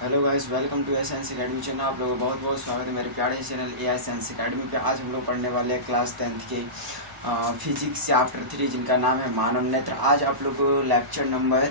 Hello guys, welcome to science academy channel. आप लोगों का बहुत बहुत स्वागत है मेरे प्यारे चैनल AI साइंस अकेडमी पे। आज हम लोग पढ़ने वाले हैं क्लास 10th के फिजिक्स चैप्टर 3, जिनका नाम है मानव नेत्र। आज आप लोग को लेक्चर नंबर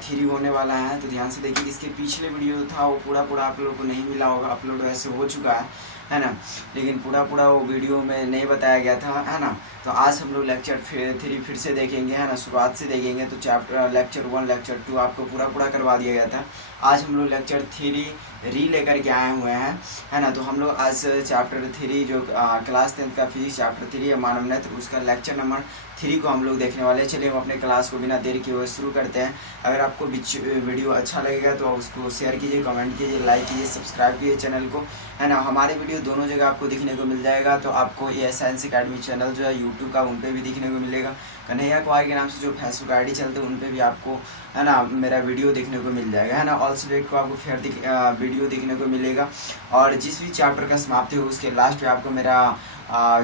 3 होने वाला है, तो ध्यान से देखिए। इसके पिछले वीडियो था वो पूरा आप लोग को नहीं मिला होगा, अपलोड वैसे हो चुका है ना, लेकिन पूरा वो वीडियो में नहीं बताया गया था, है ना। तो आज हम लोग लेक्चर 3 फिर से देखेंगे, है ना, शुरुआत से देखेंगे। तो चैप्टर लेक्चर 1 लेक्चर 2 आपको पूरा करवा दिया गया था। आज हम लोग लेक्चर 3 लेकर के आए हुए हैं, है ना। तो हम लोग आज चैप्टर 3 जो क्लास 10th का फिजिक्स चैप्टर 3 है मानव नेत्र, उसका लेक्चर नंबर 3 को हम लोग देखने वाले हैं। चलिए हम अपने क्लास को बिना देर किए हुए शुरू करते हैं। अगर आपको वीडियो अच्छा लगेगा तो उसको शेयर कीजिए, कमेंट कीजिए, लाइक कीजिए, सब्सक्राइब कीजिए चैनल को, है ना। हमारे वीडियो दोनों जगह आपको दिखने को मिल जाएगा। तो आपको ये साइंस अकेडमी चैनल जो है यूट्यूब का, उन पर भी दिखने को मिलेगा। कन्हैया कुमार के नाम से जो फेसबुक आईडी चलते हैं उन पर भी आपको, है ना, मेरा वीडियो देखने को मिल जाएगा, है ना। ऑल सब्जेक्ट को आपको फेयर वीडियो देखने को मिलेगा। और जिस भी चैप्टर का समाप्ति हो उसके लास्ट पे आपको मेरा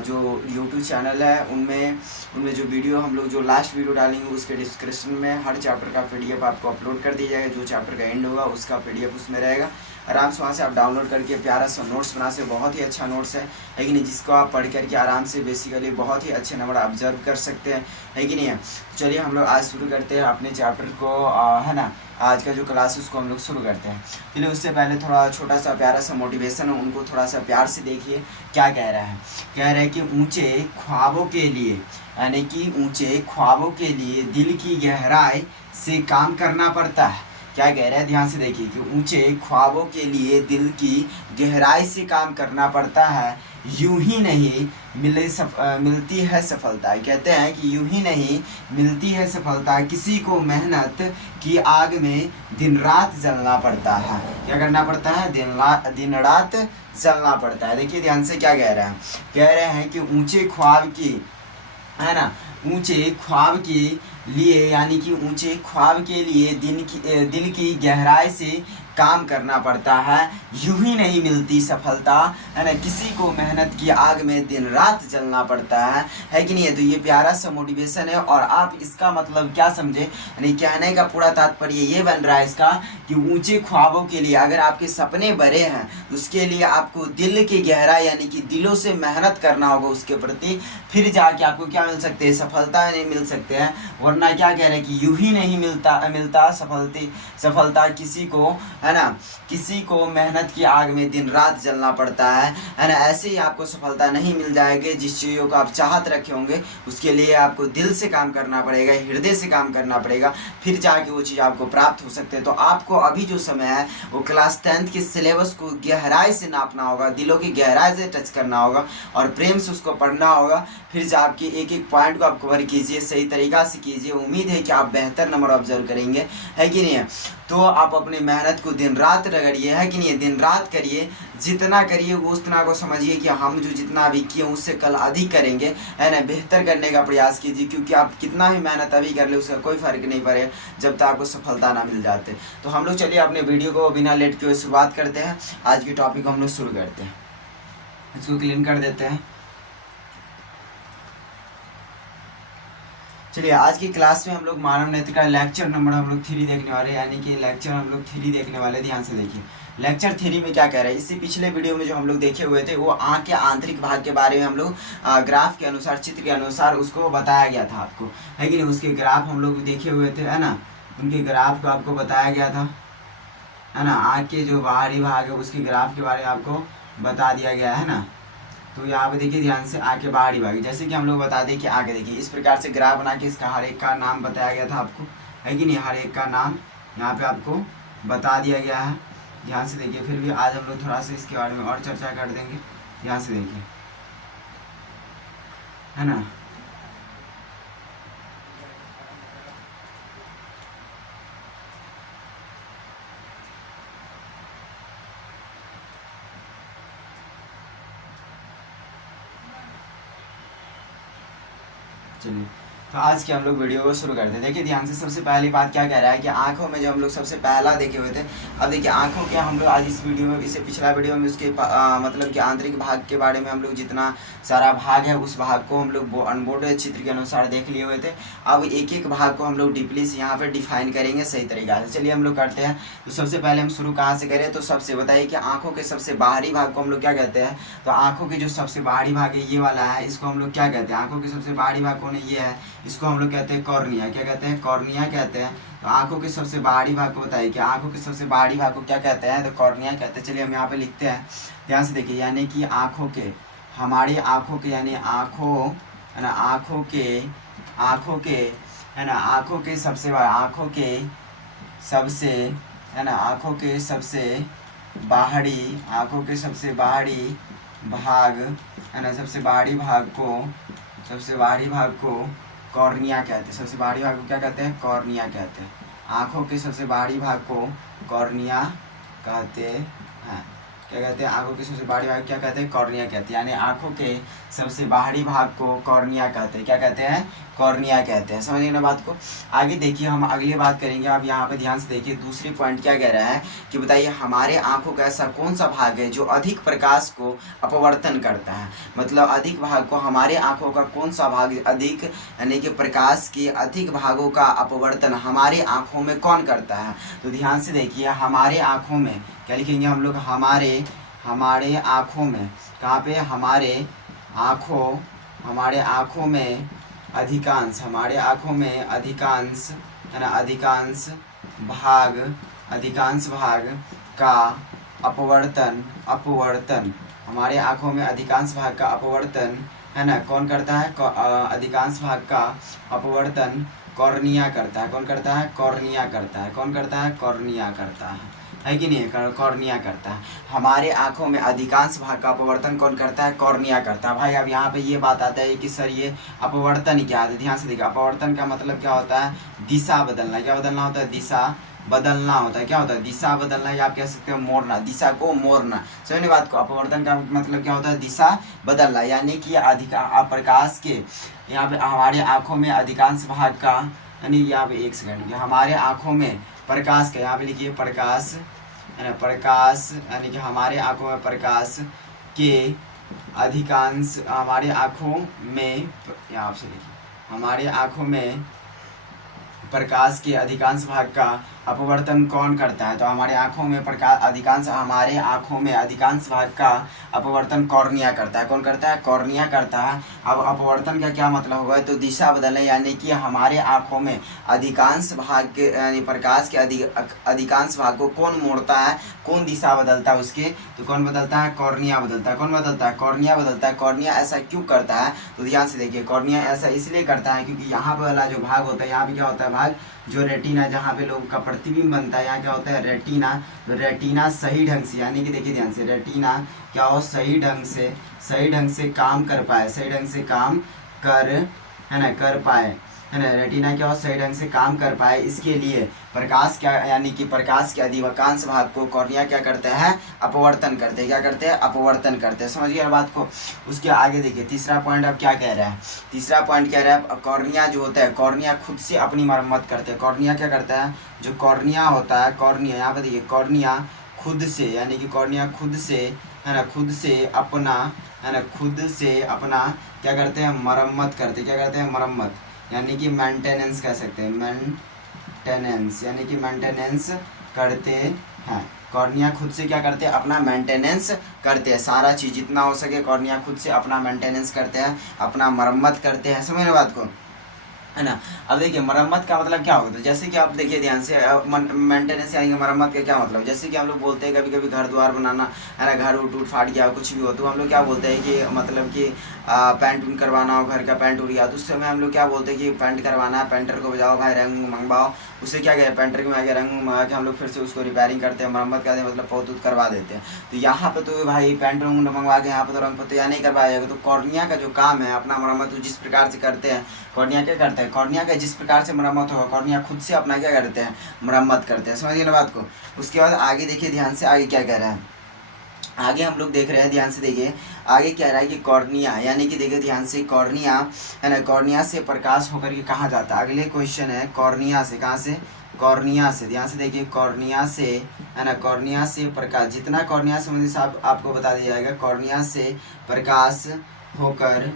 जो यूट्यूब चैनल है उनमें जो वीडियो हम लोग जो लास्ट वीडियो डालेंगे उसके डिस्क्रिप्शन में हर चैप्टर का PDF आपको अपलोड कर दिया जाएगा। जो चैप्टर का एंड होगा उसका PDF उसमें रहेगा। आराम से वहाँ से आप डाउनलोड करके प्यारा सा नोट्स बना से, बहुत ही अच्छा नोट्स है कि नहीं, जिसको आप पढ़ करके आराम से बेसिकली बहुत ही अच्छे नंबर ऑब्जर्व कर सकते हैं, है कि नहीं है। चलिए हम लोग आज शुरू करते हैं अपने चैप्टर को, है ना। आज का जो क्लास है उसको हम लोग शुरू करते हैं। चलिए उससे पहले थोड़ा छोटा सा प्यारा सा मोटिवेशन है, उनको थोड़ा सा प्यार से देखिए क्या कह रहा है। कह रहा है कि ऊंचे ख्वाबों के लिए, यानी कि ऊंचे ख्वाबों के लिए दिल की गहराई से काम करना पड़ता है। क्या कह रहा है, ध्यान से देखिए कि ऊंचे ख्वाबों के लिए दिल की गहराई से काम करना पड़ता है, यूं ही नहीं मिलती है सफलता। कहते हैं कि यूं ही नहीं मिलती है सफलता, किसी को मेहनत की आग में दिन रात जलना पड़ता है। क्या करना पड़ता है, दिन रात जलना पड़ता है। देखिए ध्यान से क्या कह रहे हैं, कह रहे हैं कि ऊंचे ख्वाब की, है ना, ऊंचे ख्वाब के लिए, यानी कि ऊंचे ख्वाब के लिए दिल की गहराई से काम करना पड़ता है, यूं ही नहीं मिलती सफलता, है ना, किसी को मेहनत की आग में दिन रात जलना पड़ता है कि नहीं है। तो ये प्यारा सा मोटिवेशन है। और आप इसका मतलब क्या समझे, यानी कहने का पूरा तात्पर्य ये बन रहा है इसका कि ऊंचे ख्वाबों के लिए, अगर आपके सपने बड़े हैं उसके लिए आपको दिल की गहराई, यानी कि दिलों से मेहनत करना होगा उसके प्रति, फिर जाके आपको क्या मिल सकते हैं, सफलता नहीं मिल सकते हैं। वरना क्या कह रहे हैं कि यूं ही नहीं मिलता सफलता किसी को, है ना, किसी को मेहनत की आग में दिन रात जलना पड़ता है ना। ऐसे ही आपको सफलता नहीं मिल जाएगी। जिस चीज़ों को आप चाहत रखे होंगे उसके लिए आपको दिल से काम करना पड़ेगा, हृदय से काम करना पड़ेगा, फिर जाके वो चीज़ आपको प्राप्त हो सकते हैं। तो आपको अभी जो समय है वो क्लास 10th के सिलेबस को गहराई से नापना होगा, दिलों की गहराई से टच करना होगा और प्रेम से उसको पढ़ना होगा। फिर जो आपके एक एक पॉइंट को आप कवर कीजिए, सही तरीक़ा से कीजिए। उम्मीद है कि आप बेहतर नंबर ऑब्जर्व करेंगे, है कि नहीं है। तो आप अपनी मेहनत को दिन रात रगड़िए, है कि नहीं, दिन रात करिए, जितना करिए वो उतना को समझिए कि हम जो जितना अभी किए उससे कल अधिक करेंगे, है ना। बेहतर करने का प्रयास कीजिए, क्योंकि आप कितना भी मेहनत अभी कर ले उसका कोई फ़र्क नहीं पड़े जब तक आपको सफलता ना मिल जाते। तो हम लोग चलिए अपने वीडियो को बिना लेट किए शुरुआत करते हैं। आज की टॉपिक को हम लोग शुरू करते हैं, इसको क्लीन कर देते हैं। चलिए आज की क्लास में हम लोग मानव नेत्र का लेक्चर नंबर हम लोग 3 देखने वाले हैं, यानी कि लेक्चर हम लोग 3 देखने वाले। ध्यान से देखिए लेक्चर 3 में क्या कह रहा है। इससे पिछले वीडियो में जो हम लोग देखे हुए थे वो आँख के आंतरिक भाग के बारे में हम लोग ग्राफ के अनुसार, चित्र के अनुसार उसको बताया गया था आपको, है कि नहीं। उसके ग्राफ हम लोग देखे हुए थे, है ना, उनके ग्राफ को आपको बताया गया था, है ना। आँख के जो बाहरी भाग है उसके ग्राफ के बारे में आपको बता दिया गया है ना। तो यहाँ पे देखिए ध्यान से, आगे बाहरी भाग, जैसे कि हम लोग बता दें कि आगे देखिए इस प्रकार से ग्राफ बना के इसका हर एक का नाम बताया गया था आपको, है कि नहीं। हर एक का नाम यहाँ पे आपको बता दिया गया है। ध्यान से देखिए, फिर भी आज हम लोग थोड़ा सा इसके बारे में और चर्चा कर देंगे। ध्यान से देखिए, है ना। चलिए तो आज की हम लोग वीडियो को शुरू करते हैं। देखिए ध्यान से, सबसे पहली बात क्या कह रहा है कि आंखों में जो हम लोग सबसे पहला देखे हुए थे, अब देखिए आंखों के हम लोग आज इस वीडियो में, इससे पिछला वीडियो में उसके मतलब कि आंतरिक भाग के बारे में हम लोग जितना सारा भाग है उस भाग को हम लोग अनबोर्ड चित्र के अनुसार देख लिए हुए थे। अब एक एक भाग को हम लोग डीपली से यहाँ पर डिफाइन करेंगे सही तरीका से। चलिए हम लोग करते हैं। तो सबसे पहले हम शुरू कहाँ से करें, तो सबसे बताइए कि आंखों के सबसे बाहरी भाग को हम लोग क्या कहते हैं। तो आंखों के जो सबसे बाहरी भाग है ये वाला है, इसको हम लोग क्या कहते हैं, आंखों के सबसे बाहरी भाग कौन है, ये है, इसको हम लोग कहते हैं कॉर्निया। क्या कहते हैं, कॉर्निया कहते हैं। तो आंखों के सबसे बाहरी भाग को बताइए कि आंखों के सबसे बाहरी भाग को क्या कहते हैं, तो कॉर्निया कहते हैं। चलिए हम यहाँ पे लिखते हैं, ध्यान से देखिए, यानी कि आंखों के, हमारी आंखों के, यानी आंखों है ना, आंखों के है ना, आंखों के सबसे, आंखों के सबसे है ना, आंखों के सबसे बाहरी, आंखों के सबसे बाहरी भाग है ना, सबसे बाहरी भाग को कॉर्निया कहते हैं। सबसे बाहरी भाग को क्या कहते हैं, कॉर्निया कहते हैं। आंखों के सबसे बाहरी भाग को कॉर्निया कहते हैं। क्या कहते हैं, आंखों के सबसे बाहरी भाग क्या कहते हैं, कॉर्निया कहते हैं। यानी आंखों के सबसे बाहरी भाग को कॉर्निया कहते हैं। क्या कहते हैं, कॉर्निया कहते हैं। समझिए ना बात को। आगे देखिए, हम अगली बात करेंगे। अब यहाँ पे ध्यान से देखिए, दूसरी पॉइंट क्या कह रहा है कि बताइए हमारे आंखों का ऐसा कौन सा भाग है जो अधिक प्रकाश को अपवर्तन करता है। मतलब अधिक भाग को, हमारे आंखों का कौन सा भाग अधिक, यानी कि प्रकाश के अधिक भागों का अपवर्तन हमारे आंखों में कौन करता है। तो ध्यान से देखिए, हमारे आंखों में क्या लिखेंगे हम लोग, हमारे आँखों में, कहाँ पे, हमारे आँखों में अधिकांश, हमारे आँखों में अधिकांश है ना, अधिकांश भाग का अपवर्तन हमारे आँखों में अधिकांश भाग का अपवर्तन है ना, कौन करता है, अधिकांश भाग का अपवर्तन कॉर्निया करता है। कौन करता है, कॉर्निया करता है। कौन करता है, कॉर्निया करता है कि नहीं, कॉर्निया करता है। हमारे आंखों में अधिकांश भाग का अपवर्तन कौन करता है, कॉर्निया करता है। भाई अब यहाँ पे ये बात आता है कि सर ये अपवर्तन क्या है। ध्यान से देखिए, अपवर्तन का मतलब क्या होता है, दिशा बदलना। क्या बदलना होता है, दिशा बदलना होता है। क्या होता है, दिशा बदलना, या आप कह सकते हो मोड़ना, दिशा को मोड़ना। समझने बात को। अपवर्तन का मतलब क्या होता है, दिशा बदलना। यानी कि प्रकाश के यहाँ पे हमारे आँखों में अधिकांश भाग का, यानी यहाँ पे एक सेकंड, हमारे आँखों में प्रकाश का, यहाँ पे लिखिए प्रकाश है ना, प्रकाश यानी कि हमारे आँखों में प्रकाश के अधिकांश, हमारे आँखों में, यहाँ से लिखिए, हमारे आँखों में प्रकाश के अधिकांश भाग का अपवर्तन कौन करता है। तो हमारे आँखों में हमारे आँखों में अधिकांश भाग का अपवर्तन कॉर्निया करता है। कौन करता है, कॉर्निया करता है। अब अपवर्तन का क्या मतलब होगा, तो दिशा बदलना। यानी कि हमारे आँखों में अधिकांश भाग के, यानी प्रकाश के अधिकांश भाग को कौन मोड़ता है, कौन दिशा बदलता है उसके, तो कौन बदलता है, कॉर्निया बदलता है। कौन बदलता है, कॉर्निया बदलता है। कॉर्निया ऐसा क्यों करता है, तो ध्यान से देखिए, कॉर्निया ऐसा इसलिए करता है क्योंकि यहाँ पे वाला जो भाग होता है, यहाँ पे क्या होता है भाग, जो रेटिना, जहाँ पे लोगों का प्रतिबिंब बनता है, यहाँ क्या होता है, रेटिना। तो रेटिना सही ढंग से, यानी कि देखिए ध्यान से, रेटिना क्या हो, सही ढंग से काम कर पाए, सही ढंग से काम कर पाए है ना। रेटिना क्या हो, सही ढंग से काम कर पाए, इसके लिए प्रकाश क्या, यानी कि प्रकाश के अधिकांश भाग को कॉर्निया क्या करते हैं, अपवर्तन करते हैं। क्या करते हैं, अपवर्तन करते हैं। समझिए बात को। उसके आगे देखिए, तीसरा पॉइंट अब क्या कह रहा है, तीसरा पॉइंट कह रहा है कॉर्निया जो होता है, कॉर्निया खुद से अपनी मरम्मत करते हैं। कॉर्निया क्या करता है, जो कॉर्निया होता है, कॉर्निया यहाँ पर देखिए, कॉर्निया खुद से, यानी कि कॉर्निया खुद से है ना, खुद से अपना क्या करते हैं, मरम्मत करते। क्या करते हैं, मरम्मत, यानी कि मेंटेनेंस कह सकते हैं, मेंटेनेंस, यानी कि मेंटेनेंस करते हैं। कॉर्निया खुद से क्या करते हैं, अपना मेंटेनेंस करते हैं। सारा चीज़ जितना हो सके कॉर्निया खुद से अपना मेंटेनेंस करते हैं, अपना मरम्मत करते हैं। समझ रहे बात को, है ना। अब देखिए मरम्मत का मतलब क्या होता है, जैसे कि आप देखिए ध्यान से, मेंटेनेंस यानी मरम्मत का क्या मतलब, जैसे कि हम लोग बोलते हैं कभी कभी घर द्वार बनाना है ना, घर टूट फाट गया कुछ भी हो, तो हम लोग क्या बोलते हैं कि मतलब कि पेंट उंट करवाना हो, घर का पेंट उड़ गया, तो उस समय हम लोग क्या बोलते हैं कि पेंट करवाना है, पेंटर को बजाओ भाई, रंग मंगवाओ। उससे क्या गया, पेंटर के आगे रंग मंगा के हम लोग फिर से उसको रिपेयरिंग करते हैं, मरम्मत करते हैं, मतलब पोत उत करवा देते हैं। तो यहाँ पे तो भाई पेंट रंग मंगवा के यहाँ पे तो रंग पोत या नहीं करवाया जाएगा। तो कॉर्निया का जो काम है, अपना मरम्मत जिस प्रकार से करते हैं, कॉर्निया क्या करता है, कॉर्निया का जिस प्रकार से मरम्मत होगा, कॉर्निया खुद से अपना क्या करते हैं, मरम्मत करते हैं। समझिए ना बात को। उसके बाद आगे देखिए ध्यान से, आगे क्या कह रहा है, आगे हम लोग देख रहे हैं, ध्यान से देखिए आगे क्या रहा है कि कॉर्निया, यानी कि देखिए ध्यान से कॉर्निया है ना, कॉर्निया से प्रकाश होकर के कहाँ जाता है। अगले क्वेश्चन है कॉर्निया से, कहाँ से, कॉर्निया से। ध्यान से देखिए कॉर्निया से है ना, कॉर्निया से प्रकाश, जितना कॉर्निया संबंधित आपको बता दिया जाएगा। कॉर्निया से प्रकाश होकर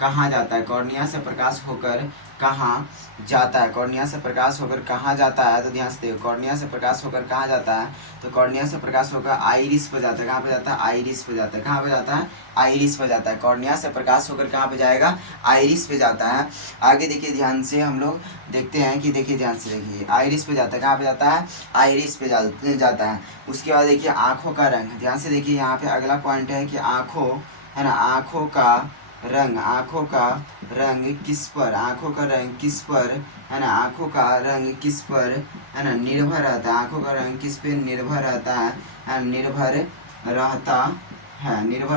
कहाँ जाता है, कॉर्निया से प्रकाश होकर कहाँ जाता है, कॉर्निया से प्रकाश होकर कहाँ जाता है। तो ध्यान से देखो कॉर्निया से प्रकाश होकर कहाँ जाता है, तो कॉर्निया से प्रकाश होकर आइरिस पर जाता है। कहाँ पे जाता है, आइरिस पे जाता है। कहाँ पे जाता है, आइरिस पे जाता है। कॉर्निया से प्रकाश होकर कहाँ पे जाएगा, आइरिस पे जाता है। आगे देखिए ध्यान से हम लोग देखते हैं कि देखिए ध्यान से देखिए आइरिस पे जाता है। कहाँ पे जाता है, आइरिस पे जाता है। उसके बाद देखिए आँखों का रंग, ध्यान से देखिए यहाँ पे अगला पॉइंट है कि आँखों है ना, आँखों का रंग किस पर, आँखों का रंग किस पर है ना, आँखों का रंग किस पर है ना निर्भर रहता है। आँखों का रंग किस पे निर्भर रहता है, निर्भर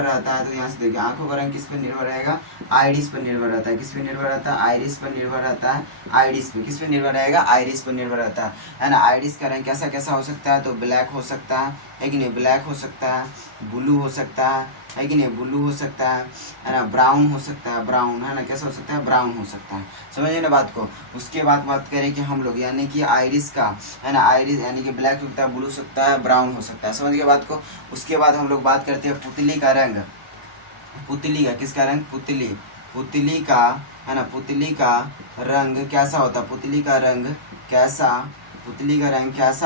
रहता है। तो यहाँ से देखिए आँखों का रंग किस पर निर्भर रहेगा, आइरिस पर निर्भर रहता है। किस पे निर्भर रहता है, आइरिस पर निर्भर रहता है। आइरिस पे किस पे निर्भर रहेगा, आइरिस पर निर्भर रहता है ना। आइरिस का रंग कैसा कैसा हो सकता है, तो ब्लैक हो सकता है कि नहीं, ब्लैक हो सकता है, ब्लू हो सकता है कि नहीं, ब्लू हो सकता है ना, ब्राउन हो सकता है, ब्राउन है ना, कैसा हो सकता है, ब्राउन हो सकता है। समझिए ना बात को। उसके बाद बात करें कि हम लोग यानी कि आइरिस का है ना, आइरिस यानी कि ब्लैक हो सकता है, ब्लू सकता है, ब्राउन हो सकता है। समझ गए बात को। उसके बाद हम लोग बात करते हैं पुतली का रंग, पुतली का, किसका रंग, पुतली का है ना, पुतली का रंग कैसा होता है, पुतली का रंग कैसा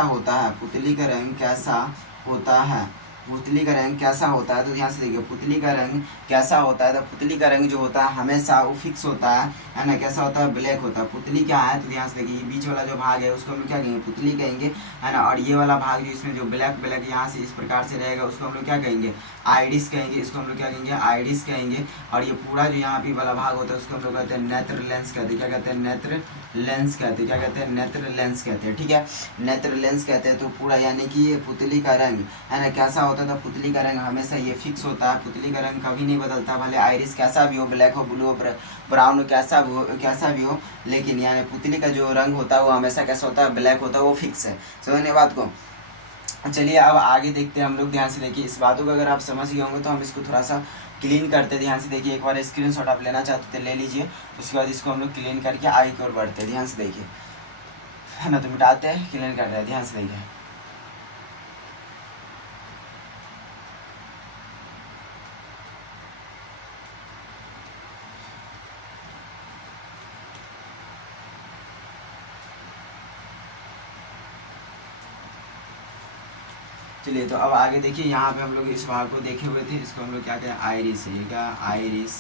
होता है, पुतली का रंग कैसा होता है, पुतली का रंग कैसा होता है। तो ध्यान से देखिए पुतली का रंग कैसा होता है, तो पुतली का रंग जो होता है हमेशा वो फिक्स होता है ना, कैसा होता है, ब्लैक होता है। पुतली क्या है, तो ध्यान से देखिए ये बीच वाला जो भाग है उसको हम लोग क्या कहेंगे, पुतली कहेंगे है ना। और ये वाला भाग जो इसमें जो ब्लैक ब्लैक यहाँ से इस प्रकार से रहेगा उसको हम लोग क्या कहेंगे, आइरिस कहेंगे। इसको हम लोग क्या कहेंगे, आइरिस कहेंगे। और ये पूरा जो यहाँ पे वाला भाग होता है उसको हम लोग कहते हैं नेत्र लेंस कहते हैं। क्या कहते हैं, नेत्र लेंस कहते हैं। क्या कहते हैं, नेत्र लेंस कहते हैं। ठीक है, नेत्र लेंस कहते हैं। तो पूरा यानी कि ये पुतली का रंग है ना कैसा होता था, पुतली का रंग हमेशा ये फिक्स होता है। पुतली का रंग कभी नहीं बदलता, भले आइरिस कैसा भी हो, ब्लैक हो, ब्लू हो, ब्राउन हो, कैसा भी हो, लेकिन यानी पुतली का जो रंग होता है वो हमेशा कैसा होता है, ब्लैक होता है, वो फिक्स है। समझने बात को। चलिए अब आगे देखते हैं हम लोग। ध्यान से देखिए इस बातों को अगर आप समझ गए होंगे तो हम इसको थोड़ा सा क्लीन करते हैं। ध्यान से देखिए एक बार स्क्रीनशॉट आप लेना चाहते थे ले लीजिए, उसके बाद इसको हम लोग क्लीन करके आगे की ओर बढ़ते हैं। ध्यान से देखिए है ना, तो मिटाते हैं, क्लीन करते हैं। ध्यान से देखिए चलिए तो अब आगे देखिए यहाँ पे हम लोग इस भाग को देखे हुए थे, इसको हम लोग क्या कहें, आइरिस। ये क्या, आइरिस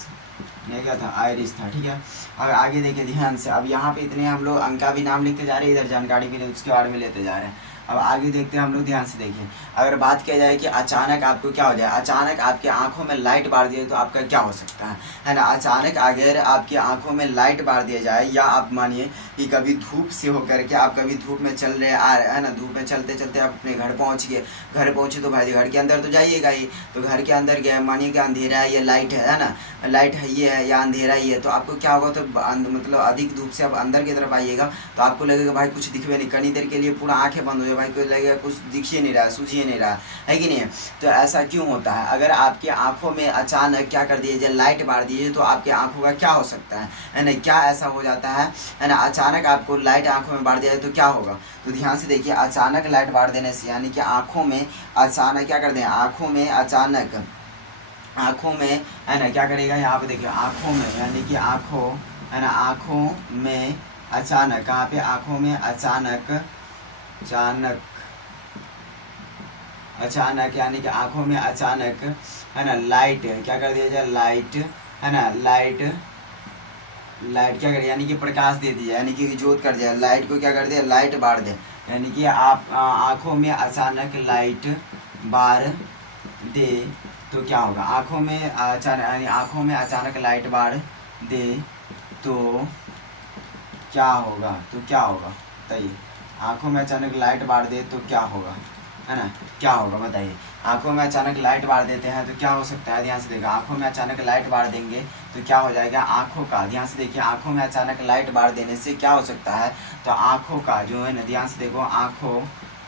नहीं क्या था, आइरिस था। ठीक है, और आगे देखिए ध्यान से। अब यहाँ पे इतने हम लोग अंक का भी नाम लिखते जा रहे हैं, इधर जानकारी भी उसके बारे में लेते जा रहे हैं। अब आगे देखते हैं हम लोग। ध्यान से देखिए अगर बात किया जाए कि अचानक आपको क्या हो जाए, अचानक आपके आंखों में लाइट बार दिए तो आपका क्या हो सकता है ना। अचानक अगर आपकी आंखों में लाइट बार दिया जाए, या आप मानिए कि कभी धूप से होकर के आप कभी धूप में चल रहे है ना, धूप में चलते चलते आप अपने घर पहुँच गए, घर पहुँचे तो भाई घर के अंदर तो जाइएगा ही, तो घर के अंदर गए, मानिए कि अंधेरा है, ये लाइट है ना, लाइट है ये है या अंधेरा ही है, तो आपको क्या होगा, तो मतलब अधिक धूप से आप अंदर की तरफ आइएगा तो आपको लगेगा भाई कुछ दिखवे नहीं, कनी देर के लिए पूरा आंखें बंद हो जाए, भाई को लगेगा कुछ दिखिए नहीं रहा, सूझिए नहीं रहा है कि नहीं। तो ऐसा क्यों होता है, अगर आपकी आंखों में अचानक क्या कर दिए जाए, लाइट मार दीजिए, तो आपकी आंखों का क्या हो सकता है ना, क्या ऐसा हो जाता है ना। अचानक आपको लाइट आंखों में बार दिया जाए तो क्या होगा, तो ध्यान से देखिए अचानक लाइट बार देने से यानी कि आंखों में अचानक क्या कर दें, आंखों में अचानक, आँखों में है ना क्या करेगा, यहाँ पे देखिए आँखों में यानी कि आँखों है ना, आँखों में अचानक, कहाँ पे, आँखों में अचानक, अचानक यानी कि आँखों में अचानक है ना लाइट क्या कर दिया जाए, लाइट है ना, लाइट क्या करे यानी कि प्रकाश दे दिया, यानी कि जोत कर दिया, लाइट को क्या कर दिया, लाइट बार दे, यानी कि आप आँखों में अचानक लाइट बार दे तो क्या होगा, आँखों में अचानक यानी आँखों में अचानक लाइट बार दे तो क्या होगा, तो क्या होगा बताइए, आँखों में अचानक लाइट बार दे तो क्या होगा, है ना, क्या होगा बताइए। आँखों में अचानक लाइट बार देते हैं तो क्या हो सकता है, ध्यान से देखिए आँखों में अचानक लाइट बार देंगे तो क्या हो जाएगा, आँखों का, ध्यान से देखिए आँखों में अचानक लाइट बार देने से क्या हो सकता है, तो आँखों का जो है ना, ध्यान से देखो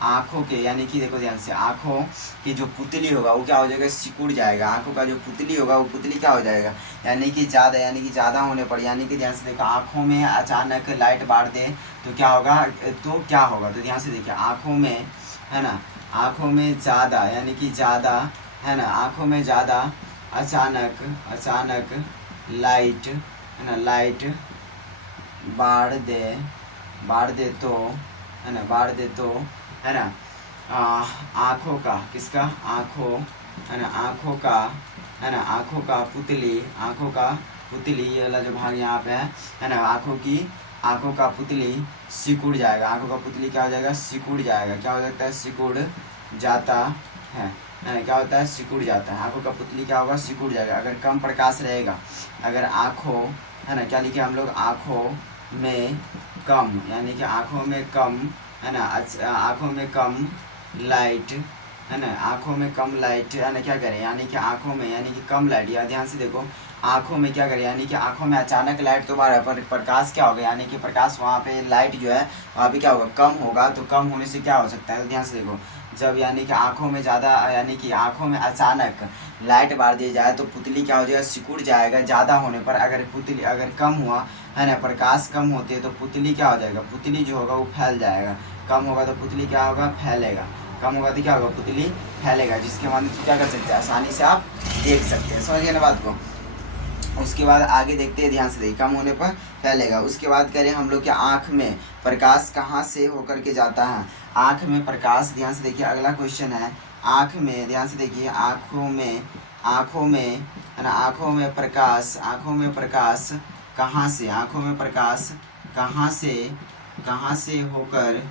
आँखों के यानी कि देखो ध्यान से, आँखों की जो पुतली होगा वो क्या हो जाएगा, सिकुड़ जाएगा। आँखों का जो पुतली होगा वो पुतली क्या हो जाएगा, यानी कि ज़्यादा होने पर, यानी कि ध्यान से देखो, आँखों में अचानक लाइट बार दे तो क्या होगा, तो क्या होगा, तो ध्यान से देखिए, आँखों में है ना, आँखों में ज़्यादा यानी कि ज़्यादा है ना, आँखों में ज़्यादा अचानक लाइट है ना, लाइट बाढ़ दे तो है ना, बाढ़ दे तो है ना, आँखों का, किसका, आँखों है ना, आँखों का है ना, आँखों का पुतली, ये वाला जो भाग यहाँ पे है ना, आँखों का पुतली सिकुड़ जाएगा। आँखों का पुतली क्या हो जाएगा, सिकुड़ जाएगा। क्या हो जाता है, सिकुड़ जाता है ना, क्या होता है, सिकुड़ जाता है। आँखों का पुतली क्या होगा, सिकुड़ जाएगा। अगर कम प्रकाश रहेगा, अगर आँखों है ना, क्या लिखे हम लोग, आँखों में कम, यानी कि आँखों में कम है ना, आँखों में कम लाइट है ना, आँखों में कम लाइट है ना, क्या करें, यानी कि आँखों में, यानी कि कम लाइट, या ध्यान से देखो, आँखों में क्या करें, यानी कि आँखों में अचानक लाइट तो बार पर प्रकाश क्या होगा, यानी कि प्रकाश वहाँ पे लाइट जो है वहाँ पे क्या होगा, कम होगा। तो कम होने से क्या हो सकता है, तो ध्यान से देखो, जब यानी कि आँखों में ज़्यादा, यानी कि आँखों में अचानक लाइट बार दी जाए तो पुतली क्या हो जाएगा, सिकुड़ जाएगा। ज़्यादा होने पर, अगर पुतली अगर कम हुआ है ना, प्रकाश कम होते तो पुतली क्या हो जाएगा, पुतली जो होगा वो फैल जाएगा। कम होगा तो पुतली क्या होगा, फैलेगा। कम होगा तो क्या होगा, पुतली फैलेगा, जिसके माध्यम से क्या कर सकते हैं, आसानी से आप देख सकते हैं। समझ गए ना बात को। उसके बाद आगे देखते हैं, ध्यान से देखिए, कम होने पर फैलेगा। उसके बाद करें हम लोग कि आँख में प्रकाश कहाँ से होकर के जाता है, आँख में प्रकाश, ध्यान से देखिए, अगला क्वेश्चन है, आँख में, ध्यान से देखिए, आँखों में है ना, आँखों में प्रकाश कहाँ से, आँखों में प्रकाश कहाँ से होकर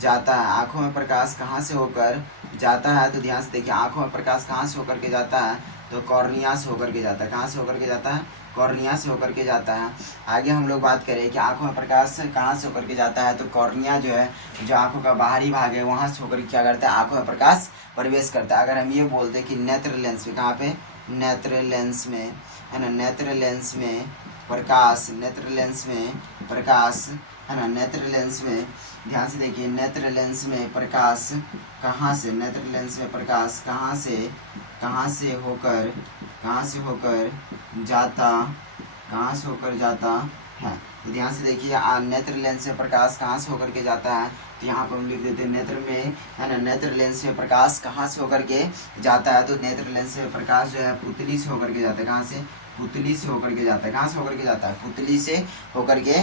जाता है, आँखों में प्रकाश कहाँ से होकर जाता है, तो ध्यान से देखिए, आँखों में प्रकाश कहाँ से होकर के जाता है, तो कॉर्निया से होकर के जाता है। कहाँ से होकर के जाता है, कॉर्निया से होकर के जाता है। आगे हम लोग बात करें कि आँखों में प्रकाश कहाँ से होकर के जाता है, तो कॉर्निया जो है, जो आँखों का बाहरी भाग है, वहाँ से होकर क्या करता है, आँखों में प्रकाश प्रवेश करता है। अगर हम ये बोलते कि नेत्र लेंस में, कहाँ पे, नेत्र लेंस में है ना, नेत्र लेंस में प्रकाश है ना, नेत्र लेंस में, ध्यान से देखिए, नेत्र लेंस में प्रकाश कहाँ से, नेत्र लेंस में प्रकाश कहाँ से होकर जाता है। तो ध्यान से देखिए, नेत्र लेंस से प्रकाश कहाँ से होकर के जाता है, तो यहाँ पर हम लिख देते हैं, नेत्र में है ना, नेत्र लेंस में प्रकाश कहाँ से होकर के जाता है, तो नेत्र लेंस से प्रकाश जो है पुतली से होकर के जाता है। कहाँ से, पुतली से होकर के जाता है। कहाँ से होकर के जाता है, पुतली से होकर के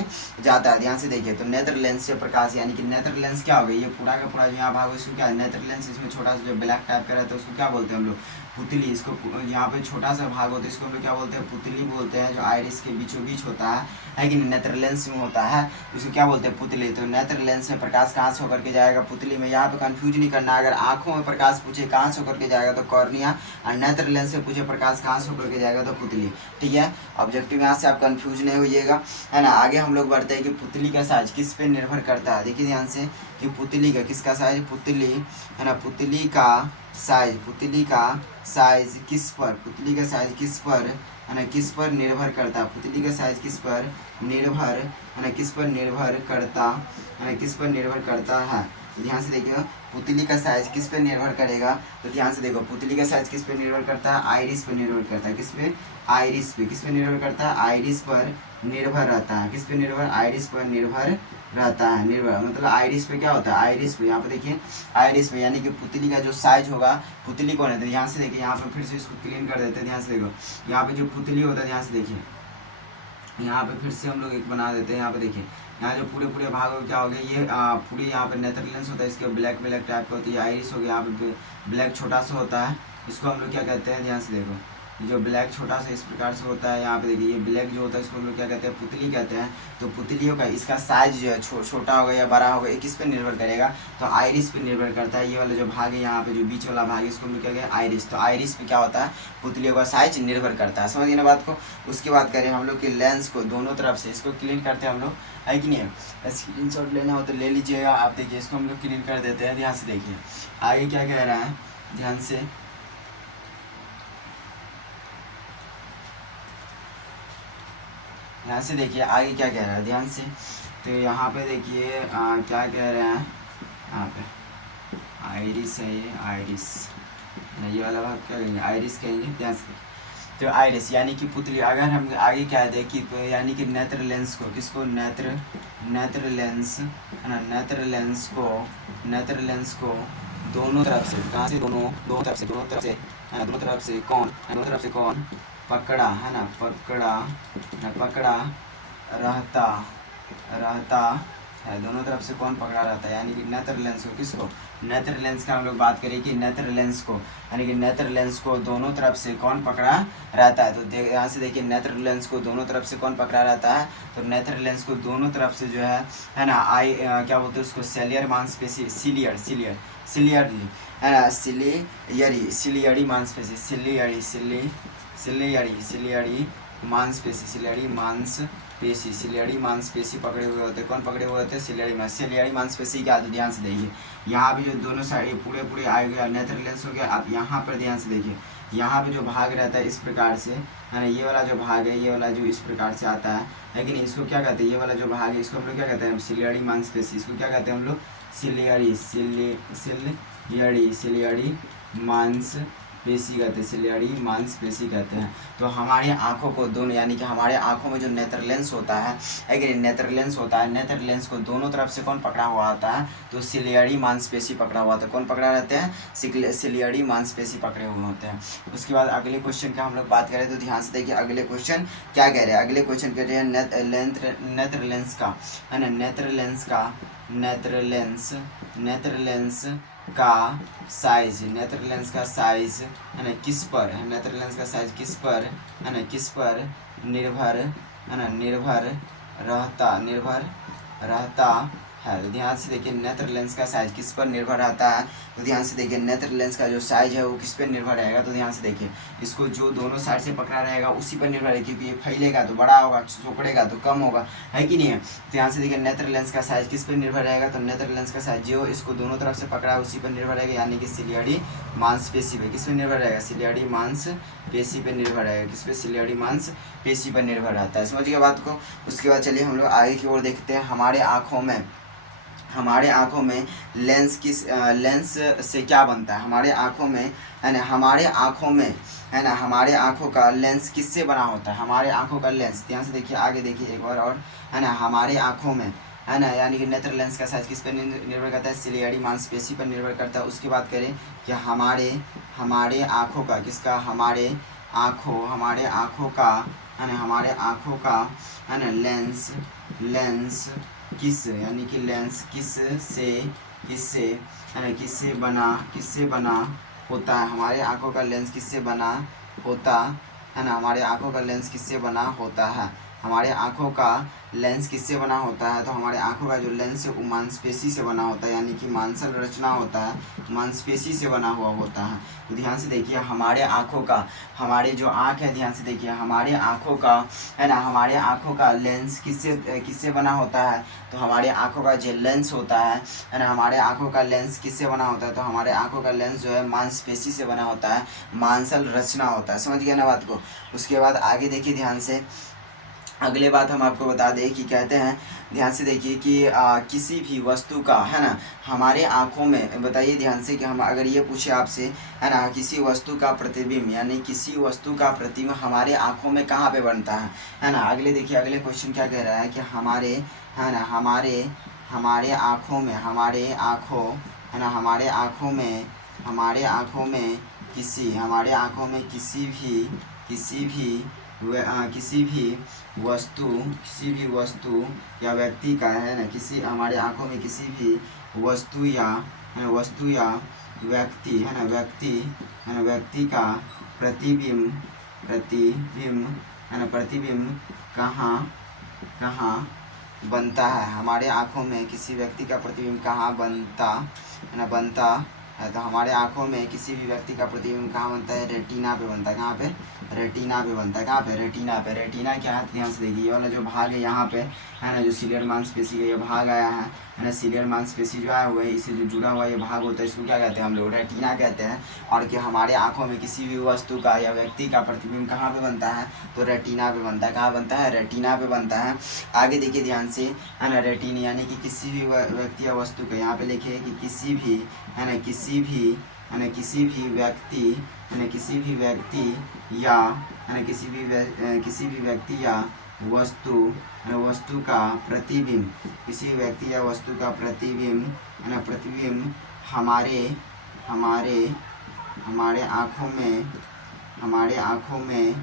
जाता है। ध्यान से देखिए, तो नेत्र लेंस से प्रकाश, यानी कि नेत्र लेंस क्या हो गई, ये पूरा का पूरा जो यहाँ भाग, इसको क्या है, नेत्र लेंस, इसमें छोटा सा जो ब्लैक टाइप का रहता है उसको क्या बोलते हैं हम लोग, पुतली। इसको यहाँ पे छोटा सा भाग होता है, इसको हम लोग क्या बोलते हैं, पुतली बोलते हैं। जो आइरिस के बीचों बीच होता है कि नेत्र लेंस में होता है, इसको क्या बोलते हैं, पुतली। तो नेत्र लेंस में प्रकाश कहाँ से होकर के जाएगा, पुतली में। यहाँ पे कंफ्यूज नहीं करना, अगर आंखों में प्रकाश पूछे कहाँ से होकर के जाएगा तो कॉर्निया, और नेत्र लेंस से पूछे प्रकाश कहाँ से होकर के जाएगा तो पुतली। ठीक है, ऑब्जेक्टिव यहाँ से आप कंफ्यूज नहीं होइएगा, है ना। आगे हम लोग बढ़ते हैं कि पुतली का साइज किस पे निर्भर करता है। देखिए ध्यान से कि पुतली का किसका साइज, पुतली है ना, पुतली का साइज किस पर, पुतली का साइज किस पर है ना, किस पर निर्भर करता है, पुतली का साइज किस पर निर्भर है ना, किस पर निर्भर करता है ना, किस पर निर्भर करता है। तो ध्यान से देखिए, पुतली का साइज किस पे निर्भर करेगा, तो ध्यान से देखो, पुतली का साइज किस पे निर्भर करता है, आइरिस पर निर्भर करता है। किस पे, आइरिस पे। किस पे निर्भर करता है, आइरिस पर निर्भर रहता है। किस पे निर्भर, आइरिस पर निर्भर रहता है। निर्भर मतलब आइरिस पे क्या होता है, आइरिस पे, यहाँ पे देखिए, आइरिस पे, यानी कि पुतली का जो साइज होगा, पुतली कौन है, तो ध्यान से देखिए, यहाँ पे फिर से इसको क्लीन कर देते हैं। ध्यान से देखो, यहाँ पे जो पुतली होता है, ध्यान से देखिए, यहाँ पे फिर से हम लोग एक बना देते हैं। यहाँ पे देखिए, यहाँ जो पूरे पूरे भाग हो क्या हो गया, ये पूरी यहाँ पे नेत्र लेंस होता है, इसके ब्लैक ब्लैक टाइप का होती है। आइरिस हो गया, यहाँ पे ब्लैक छोटा सा होता है, इसको हम लोग क्या कहते हैं, ध्यान से देखो, जो ब्लैक छोटा सा इस प्रकार से होता है। यहाँ पे देखिए, ये ब्लैक जो होता है इसको हम लोग क्या कहते हैं, पुतली कहते हैं। तो पुतली होगा, इसका साइज जो है छोटा होगा या बड़ा होगा, ये किस पे निर्भर करेगा, तो आइरिस पे निर्भर करता है। ये वाला जो भाग है यहाँ पे, जो बीच वाला भाग है, इसको हम लोग क्या कहते हैं, आइरिस। तो आइरिस पे क्या होता है, पुतलियों का साइज निर्भर करता है। समझ गए ना बात को। उसके बाद करें हम लोग कि लेंस को दोनों तरफ से इसको क्लीन करते हैं हम लोग, है कि नहीं। स्क्रीन शॉट लेना हो तो ले लीजिएगा। आप देखिए, इसको हम लोग क्लीन कर देते हैं। ध्यान से देखिए आगे क्या कह रहा है, ध्यान से देखिए आगे क्या कह रहा है, ध्यान से। तो यहाँ पे देखिए क्या कह रहे हैं, आइरिस है ये, आइरिस, ये वाला भाग क्या कहेंगे, आइरिस कहेंगे, ध्यान से। तो आइरिस यानी कि पुतली। अगर हम आगे क्या है कि यानी कि नेत्र लेंस को, किसको, नेत्र लेंस है ना, नेत्र लेंस को दोनों तरफ से, कहाँ से, दोनों तरफ से है ना, दोनों तरफ से कौन पकड़ा है ना, पकड़ा रहता है, दोनों तरफ से कौन पकड़ा रहता है, यानी कि नेत्र लेंस को, किसको, नेत्र लेंस का हम लोग बात करें कि नेत्र लेंस को, यानी कि नेत्र लेंस को दोनों तरफ से कौन पकड़ा रहता है। तो यहाँ से देखिए नेत्र लेंस को दोनों तरफ से कौन पकड़ा रहता है, तो नेत्र लेंस को दोनों तरफ से जो है ना, क्या बोलते हैं उसको, सेलियर मांसपेशी, सिलियरी है ना, सिलियरी मांसपेशी, सिलियरी मांसपेशी पकड़े हुए होते हैं। कौन पकड़े हुए होते हैं, सिलियरी मांसपेशी क्या, तो ध्यान से देखिए यहाँ पे जो दोनों साइड पूरे आ गया नेत्र लेंस हो गया। आप यहाँ पर ध्यान से देखिए, यहाँ पे जो भाग रहता है इस प्रकार से है ना, ये वाला जो भाग है, ये वाला जो इस प्रकार से आता है, लेकिन इसको क्या कहते हैं, ये वाला जो भाग है इसको हम लोग क्या कहते हैं, सिलियरी मांसपेशी, इसको क्या कहते हैं हम लोग, सिलियरी मांसपेशी कहते हैं, सिलियरी मांसपेशी कहते हैं। तो हमारे आँखों को दोनों, यानी कि हमारे आँखों में जो नेत्र लेंस होता है कि नेत्र लेंस को दोनों तरफ से कौन पकड़ा हुआ होता है, तो सिलियरी मांसपेशी पकड़ा हुआ होता है। कौन पकड़ा रहते हैं, सिलियरी मांसपेशी पकड़े हुए होते हैं। उसके बाद अगले क्वेश्चन का हम लोग बात करें तो ध्यान से देखिए अगले क्वेश्चन क्या कह रहे हैं। अगले क्वेश्चन कह रहे हैं नेत्र लेंस का है ना, नेत्र लेंस का साइज, नेत्र लेंस का साइज है ना किस पर है, नेत्र लेंस का साइज किस पर है ना, किस पर निर्भर है ना, निर्भर रहता है। तो ध्यान से देखिए नेत्र लेंस का साइज किस पर निर्भर रहता है, तो ध्यान से देखिए नेत्र लेंस का जो साइज है वो किस पर निर्भर रहेगा, तो ध्यान से देखिए इसको जो दोनों साइड से पकड़ा रहेगा उसी पर निर्भर है, क्योंकि ये फैलेगा तो बड़ा होगा, सिकुड़ेगा तो कम होगा, है कि नहीं है। ध्यान से देखिए नेत्र लेंस का साइज किस पर निर्भर रहेगा, तो नेत्र लेंस का साइज जो इसको दोनों तरफ से पकड़ा है उसी पर निर्भर रहेगा, यानी कि सिलियरी मांसपेशी पे किस पर निर्भर रहेगा, सिलियरी मांसपेशी पर निर्भर रहेगा, किस पे, सिलियरी मांसपेशी पर निर्भर रहता है। समझिए बात को। उसके बाद चलिए हम लोग आगे की ओर देखते हैं। हमारे आँखों में लेंस से क्या बनता है, हमारे आँखों में है ना, हमारे आँखों का लेंस किससे बना होता है, हमारे आँखों का लेंस, ध्यान से देखिए आगे देखिए एक बार और है ना, हमारे आँखों में है ना, यानी कि नेत्र लेंस का साइज किस पर निर्भर करता है, सिलियरी मांसपेशी पर निर्भर करता है। उसकी बात करें कि हमारे आँखों का, किसका, हमारे आँखों का है ना, हमारे आँखों का है ना लेंस किस, यानी कि लेंस किससे है ना, किससे बना होता है, हमारे आँखों का लेंस किससे बना होता है ना, हमारे आँखों का लेंस किससे बना होता है, हमारे आँखों का लेंस किससे बना होता है, तो हमारे आँखों का जो लेंस है वो मांसपेशी से बना होता है, यानी कि मांसल रचना होता है, मांसपेशी से बना हुआ होता है। तो ध्यान से देखिए हमारे आँखों का, हमारे जो आँख है, ध्यान से देखिए हमारे आँखों का है ना, हमारे आँखों का लेंस किससे बना होता है, तो हमारे आँखों का जो लेंस होता है ना, हमारे आँखों का लेंस किससे बना होता है, तो हमारे आँखों का लेंस जो है मांसपेशी से बना होता है, मांसल रचना होता है। समझ गए ना बात को। उसके बाद आगे देखिए ध्यान से, अगले बात हम आपको बता दें कि कहते हैं, ध्यान से देखिए कि किसी भी वस्तु का है ना, हमारे आँखों में, बताइए ध्यान से कि हम अगर ये पूछे आपसे है ना, किसी वस्तु का प्रतिबिंब, यानी किसी वस्तु का प्रतिबिंब हमारे आँखों में कहाँ पे बनता है ना। अगले देखिए अगले क्वेश्चन क्या कह रहा है कि हमारे है ना, हमारे आँखों में, हमारे आँखों में किसी भी वस्तु या व्यक्ति का है ना, हमारे आँखों में किसी भी वस्तु या व्यक्ति का प्रतिबिंब कहाँ बनता है, हमारे आँखों में किसी व्यक्ति का प्रतिबिंब कहाँ बनता है, तो हमारे आँखों में किसी भी व्यक्ति का प्रतिबिंब कहाँ बनता है, रेटिना पे बनता है, कहाँ पे, रेटिना पे बनता है। कहाँ पे? रेटिना पे। रेटिना क्या है? ध्यान से देखिए, ये वाला जो भाग है यहाँ पे है ना, जो सीलियर मांसपेशी का ये भाग आया है ना, सीलियर मांसपेशी जो आया हुआ है इससे जो जुड़ा हुआ ये भाग होता है, इसको क्या कहते हैं हम लोग? रेटिना कहते हैं। और कि हमारे आँखों में किसी भी वस्तु का या व्यक्ति का प्रतिबिंब कहाँ पे बनता है? तो रेटिना पे बनता है। कहाँ बनता है? रेटिना पे बनता है। आगे देखिए ध्यान से, है ना, रेटिना यानी कि किसी भी व्यक्ति या वस्तु को, यहाँ पे लिखिए कि किसी भी, है ना, किसी भी, है ना, किसी भी व्यक्ति, है ना, किसी भी व्यक्ति या, है ना, किसी भी व्यक्ति या वस्तु का प्रतिबिंब, किसी व्यक्ति या वस्तु का प्रतिबिंब, है ना, प्रतिबिंब हमारे हमारे हमारे आँखों में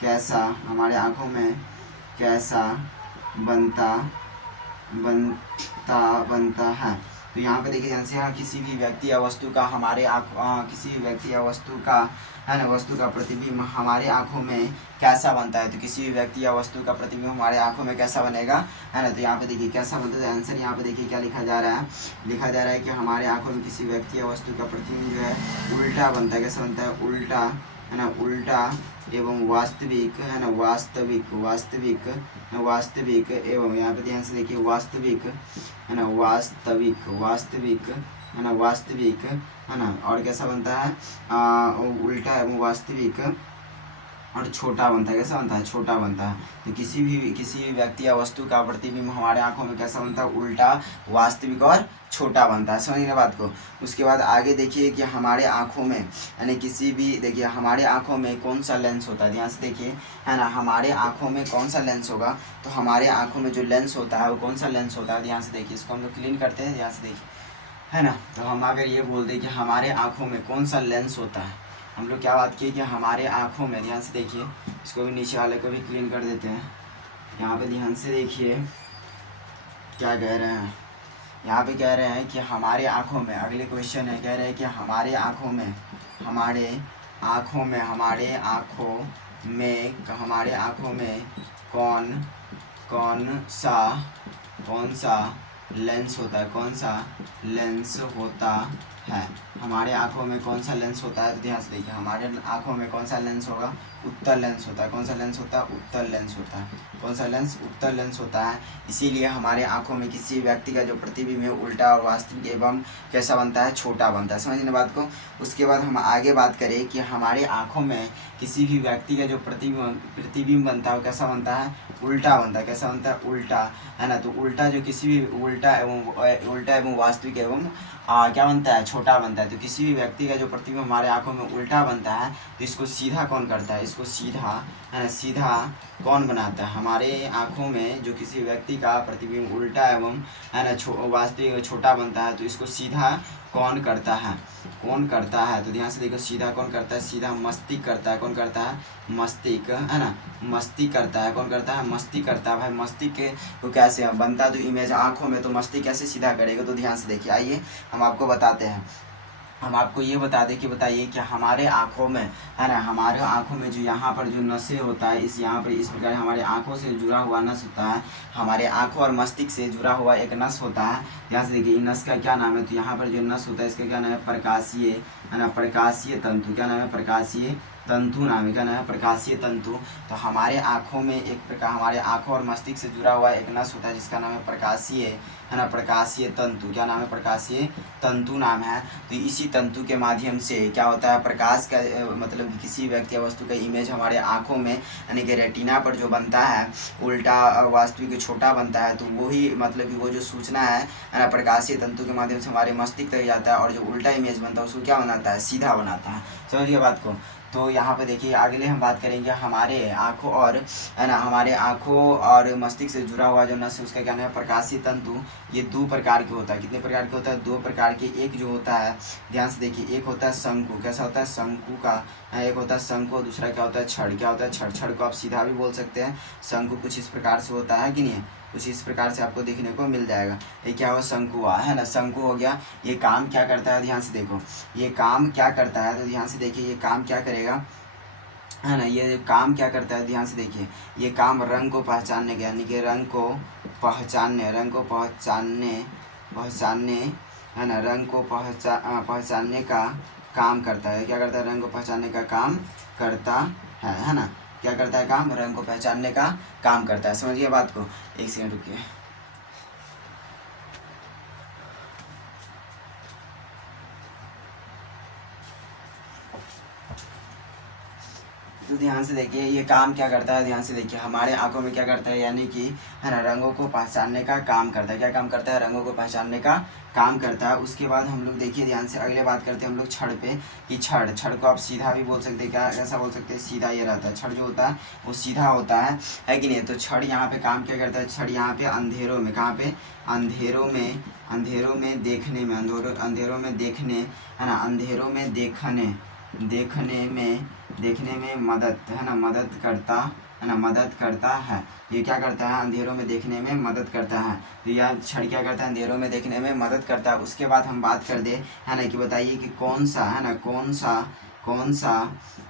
कैसा बनता है। तो यहाँ पे देखिए ध्यान से, यहाँ किसी भी व्यक्ति या वस्तु का किसी भी व्यक्ति या वस्तु का, है ना, वस्तु का प्रतिबिंब हमारे आँखों में कैसा बनता है। तो किसी भी व्यक्ति या वस्तु का प्रतिबिंब हमारे आँखों में कैसा बनेगा, है ना। तो यहाँ पे देखिए कैसा बनता है, आंसर यहाँ पे देखिए क्या लिखा जा रहा है। लिखा जा रहा है कि हमारे आँखों में किसी व्यक्ति या वस्तु का प्रतिबिंब जो है उल्टा बनता है। कैसा बनता है? उल्टा, है ना, उल्टा एवं वास्तविक, है ना, वास्तविक एवं, यहाँ पे ध्यान से देखिए, वास्तविक, है ना, वास्तविक, है ना। और कैसा बनता है? उल्टा एवं वास्तविक और छोटा बनता है। कैसा बनता है? छोटा बनता है। तो किसी भी व्यक्ति या वस्तु का प्रतिबिंब हमारे आँखों में कैसा बनता है? उल्टा, वास्तविक और छोटा बनता है। समझिए बात को। उसके बाद आगे देखिए कि हमारे आँखों में, यानी किसी भी, देखिए हमारे आँखों में कौन सा लेंस होता है। ध्यान से देखिए, है ना, हमारे आँखों में कौन सा लेंस होगा। तो हमारे आँखों में जो लेंस होता है वो कौन सा लेंस होता है? ध्यान से देखिए, इसको हम लोग क्लीन करते हैं। ध्यान से देखिए, है ना। तो हम अगर ये बोल दें कि हमारे आँखों में कौन सा लेंस होता है, हम लोग क्या बात की कि हमारे आँखों में, ध्यान से देखिए, इसको भी नीचे वाले को भी क्लीन कर देते हैं। यहाँ पे ध्यान से देखिए क्या कह रहे हैं। यहाँ पे कह रहे हैं कि हमारे आँखों में, अगले क्वेश्चन है, कह रहे हैं कि हमारे आँखों में कौन सा लेंस होता है? हमारे आँखों में कौन सा लेंस होता है? तो ध्यान से देखिए, हमारे आँखों में कौन सा लेंस होगा? उत्तल लेंस होता है। कौन सा लेंस होता है? उत्तल लेंस होता है। कौन सा लेंस? उत्तल लेंस होता है। इसीलिए हमारे आँखों में किसी व्यक्ति का जो प्रतिबिंब है उल्टा और वास्तविक एवं कैसा बनता है? छोटा बनता है। समझिए बात को। उसके बाद हम आगे बात करें कि हमारे आँखों में किसी भी व्यक्ति का जो प्रतिबिंब बनता है वो कैसा बनता है? उल्टा बनता है। कैसा बनता है? उल्टा, है ना। तो उल्टा जो किसी भी उल्टा एवं वास्तविक एवं क्या बनता है? छोटा बनता है। तो किसी भी व्यक्ति का जो प्रतिबिंब हमारे आँखों में उल्टा बनता है तो इसको सीधा कौन करता है? इसको सीधा, है ना, सीधा कौन बनाता है? हमारे आँखों में जो किसी व्यक्ति का प्रतिबिंब उल्टा एवं, है ना, वास्तविक छोटा बनता है तो इसको सीधा कौन करता है? तो ध्यान से देखो, सीधा कौन करता है? सीधा मस्तिष्क करता है। कौन करता है? मस्तिष्क, है ना, मस्तिष्क करता है। कौन करता है? मस्तिष्क करता है। भाई मस्तिष्क को कैसे बनता है? तो इमेज आँखों में, तो मस्तिष्क कैसे सीधा करेगा? तो ध्यान से देखिए, आइए हम आपको बताते हैं। हम आपको ये बता दें कि बताइए कि हमारे आँखों में, है ना, हमारे आँखों में जो यहाँ पर जो नसें होता है, यहाँ पर इस प्रकार हमारे आँखों से जुड़ा हुआ नस होता है। हमारे आँखों और मस्तिष्क से जुड़ा हुआ एक नस होता है। यहाँ से देखिए, नस का क्या नाम है? तो यहाँ पर जो नस होता है इसका क्या नाम है? प्रकाशीय, है ना, प्रकाशीय तंतु। क्या नाम है? प्रकाशीय तंतु नाम है। क्या नाम है? प्रकाशीय तंतु। तो हमारे आँखों में एक प्रकार, हमारे आँखों और मस्तिष्क से जुड़ा हुआ एक नस होता है जिसका नाम है प्रकाशीय, है ना, प्रकाशीय तंतु। क्या नाम है? प्रकाशीय तंतु नाम है। तो इसी तंतु के माध्यम से क्या होता है? प्रकाश का मतलब किसी व्यक्ति या वस्तु का इमेज हमारे आँखों में, यानी कि रेटिना पर जो बनता है उल्टा वास्तविक छोटा बनता है, तो वही मतलब कि वो जो सूचना है ना, प्रकाशीय तंतु के माध्यम से हमारे मस्तिष्क तक जाता है और जो उल्टा इमेज बनता है उसको क्या बनाता है? सीधा बनाता है। समझिए बात को। तो यहाँ पे देखिए, अगले हम बात करेंगे हमारे आँखों और, है ना, हमारे आँखों और मस्तिष्क से जुड़ा हुआ जो नस है उसका क्या नाम है? प्रकाशीय तंतु। ये दो प्रकार के होता है। कितने प्रकार के होता है? दो प्रकार के। एक जो होता है, ध्यान से देखिए, एक होता है शंकु। कैसा होता है? शंकु का। एक होता है शंकु और दूसरा क्या होता है? छड़। क्या होता है? छड़। छड़ को आप सीधा भी बोल सकते हैं। शंकु कुछ इस प्रकार से होता है कि नहीं? कुछ इस प्रकार से आपको देखने को मिल जाएगा। ये क्या हुआ? शंकु हुआ, है ना, शंकु हो गया। ये काम क्या करता है? ध्यान से देखो, ये काम क्या करता है? तो ध्यान से देखिए, ये काम क्या करेगा, है ना, ये काम क्या करता है? ध्यान से देखिए, ये काम रंग को पहचानने का, यानी कि रंग को पहचानने, है ना, रंग को पहचानने का काम करता है। क्या करता है? रंग को पहचानने का काम करता है ना, क्या करता है काम, रंग को पहचानने का काम करता है। समझिए बात को, एक सेकंड रुकिए। तो ध्यान से देखिए ये काम क्या करता है, ध्यान से देखिए हमारे आंखों में क्या करता है, यानी कि है ना रंगों को पहचानने का काम करता है। क्या काम करता है, रंगों को पहचानने का काम करता है। उसके बाद हम लोग देखिए ध्यान से अगले बात करते हैं हम लोग छड़ पे, कि छड़ को आप सीधा भी बोल सकते हैं, क्या ऐसा बोल सकते हैं, सीधा ये रहता है। छड़ जो होता है वो सीधा होता है कि नहीं। तो छड़ यहाँ पे काम क्या करता है, छड़ यहाँ पे अंधेरों में, कहाँ पे, अंधेरों में देखने में, अंधेरों में देखने, है ना, अंधेरों में देखने में मदद, है ना, मदद करता, है ना, मदद करता है। ये क्या करता है, अंधेरों में देखने में मदद करता है। तो यह छड़ क्या करता है, अंधेरों में देखने में मदद करता है। उसके बाद हम बात कर दे, है ना, कि बताइए कि कौन सा, है ना, कौन सा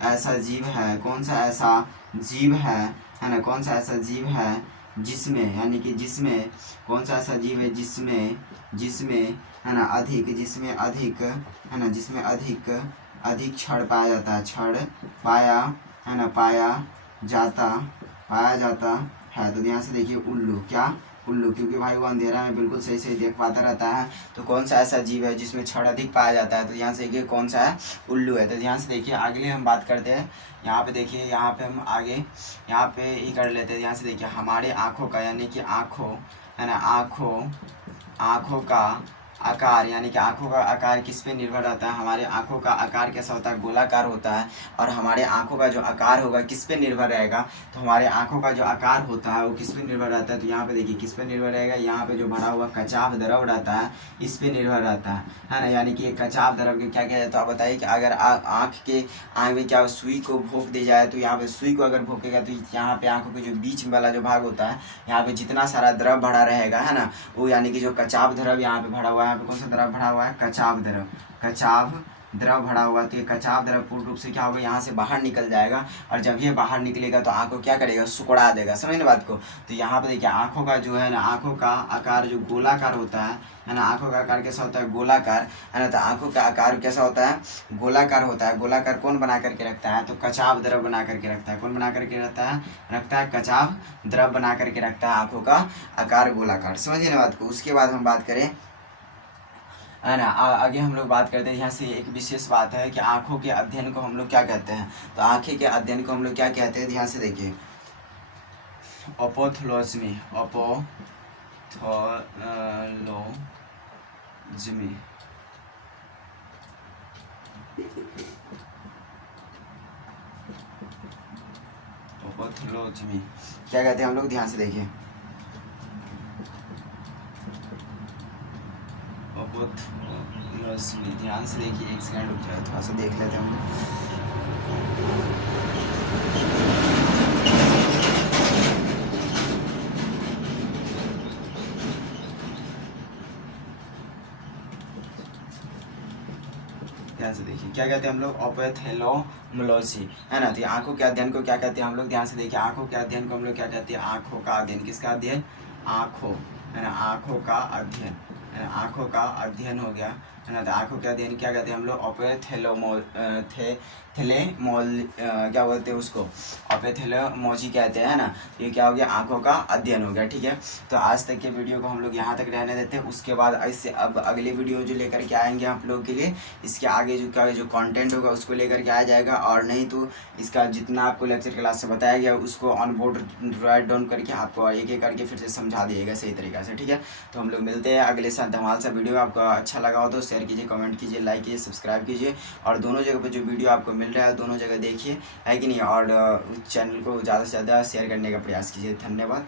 ऐसा जीव है, कौन सा ऐसा जीव है ना, कौन सा ऐसा जीव है जिसमें, यानी कि जिसमें, कौन सा ऐसा जीव है जिसमें है ना अधिक, है ना, जिसमें अधिक क्षण पाया जाता है, क्षण पाया, है ना, पाया जाता है। तो ध्यान से देखिए उल्लू, क्या, उल्लू, क्योंकि भाई वो अंधेरा में बिल्कुल सही सही देख पाता रहता है। तो कौन सा ऐसा जीव है जिसमें क्षण अधिक पाया जाता है, तो ध्यान से देखिए कौन सा है, उल्लू है। तो ध्यान से देखिए अगले हम बात करते हैं, यहाँ पे देखिए, यहाँ पे हम आगे यहाँ पे ही कर लेते हैं। ध्यान से देखिए हमारे आँखों का, यानी कि आँखों, है ना, आँखों का आकार, यानी कि आँखों का आकार किस पे निर्भर रहता है, हमारे आँखों का आकार कैसा होता है, गोलाकार होता है। और हमारे आँखों का जो आकार होगा किस पे निर्भर रहेगा, तो हमारे आँखों का जो आकार होता है वो किस पे निर्भर रहता है, तो यहाँ पे देखिए किस पे निर्भर रहेगा, यहाँ पे जो भरा हुआ कचाव द्रव रहता है इस पे निर्भर रहता है ना। यानी कि कचाव द्रव के क्या किया जाए, तो आप बताइए कि अगर आँख में क्या सुई को भोंक दी जाए, तो यहाँ पे सुई को अगर भोंकेगा तो यहाँ पे आँखों के जो बीच वाला जो भाग होता है, यहाँ पे जितना सारा द्रव भरा रहेगा, है ना, वो यानी कि जो कचाव द्रव यहाँ पे भरा हुआ है, यहाँ पे कौन सा द्रव भरा हुआ है, कचाव द्रव भरा हुआ है। तो ये कचाव द्रव पूर्ण रूप से क्या होगा, यहाँ से बाहर निकल जाएगा। और जब ये बाहर निकलेगा तो आँख को क्या करेगा, सुकड़ा देगा। समझ ना बात को। तो यहाँ पे देखिए आँखों का जो है ना, आँखों का आकार जो गोलाकार होता है ना, आँखों का आकार कैसा होता है, गोलाकार, है ना। तो आँखों का आकार कैसा होता है, गोलाकार होता है। गोलाकार कौन बना करके रखता है, तो कचाव द्रव बना करके रखता है। कौन बना करके रखता है, कचाव द्रव बना करके रखता है आँखों का आकार गोलाकार। समझिए ना बात को। उसके बाद हम बात करें, है ना, आगे हम लोग बात करते हैं। यहाँ से एक विशेष बात है कि आँखों के अध्ययन को हम लोग क्या कहते हैं, तो आँखें के अध्ययन को हम लोग क्या कहते हैं, ध्यान से देखिए, ओपोथोलॉजी, ओपोथोलॉजी क्या कहते हैं हम लोग, ध्यान से देखिए, ओपोथोलॉजी। ध्यान से देखिए, एक सेकंड रुक जाए, थोड़ा सा देख लेते हैं हम लोग। ध्यान से देखिए क्या कहते हैं हम लोग, ओपोथेलोमोलॉजी, है ना। तो आँखों के अध्ययन को क्या कहते हैं हम लोग, ध्यान से देखिए, आँखों के अध्ययन को हम लोग क्या कहते हैं, आँखों का अध्ययन। किसका अध्ययन, आँखों, है ना, आँखों का अध्ययन, है ना, आँखों का अध्ययन हो गया, है ना। तो आँखों के अध्ययन क्या कहते हैं हम लोग, क्या बोलते हैं उसको, ओपोथेलोमोलॉजी कहते हैं, ना। ये क्या हो गया, आँखों का अध्ययन हो गया। ठीक है, तो आज तक के वीडियो को हम लोग यहाँ तक रहने देते हैं। उसके बाद इससे अब अगली वीडियो जो लेकर के आएंगे आप लोग के लिए, इसके आगे जो कंटेंट होगा उसको लेकर के आ जाएगा। और नहीं तो इसका जितना आपको लेक्चर क्लास से बताया गया उसको ऑन बोर्ड राइट डाउन करके आपको एक एक करके फिर से समझा दिएगा सही तरीक़ा से। ठीक है, तो हम लोग मिलते हैं अगले साल धमाल सा वीडियो। आपको अच्छा लगा हो तो शेयर कीजिए, कमेंट कीजिए, लाइक कीजिए, सब्सक्राइब कीजिए। और दोनों जगह पर जो वीडियो आपको मिल रहा है दोनों जगह देखिए, है कि नहीं। और चैनल को ज़्यादा से ज़्यादा शेयर करने का प्रयास कीजिए। धन्यवाद।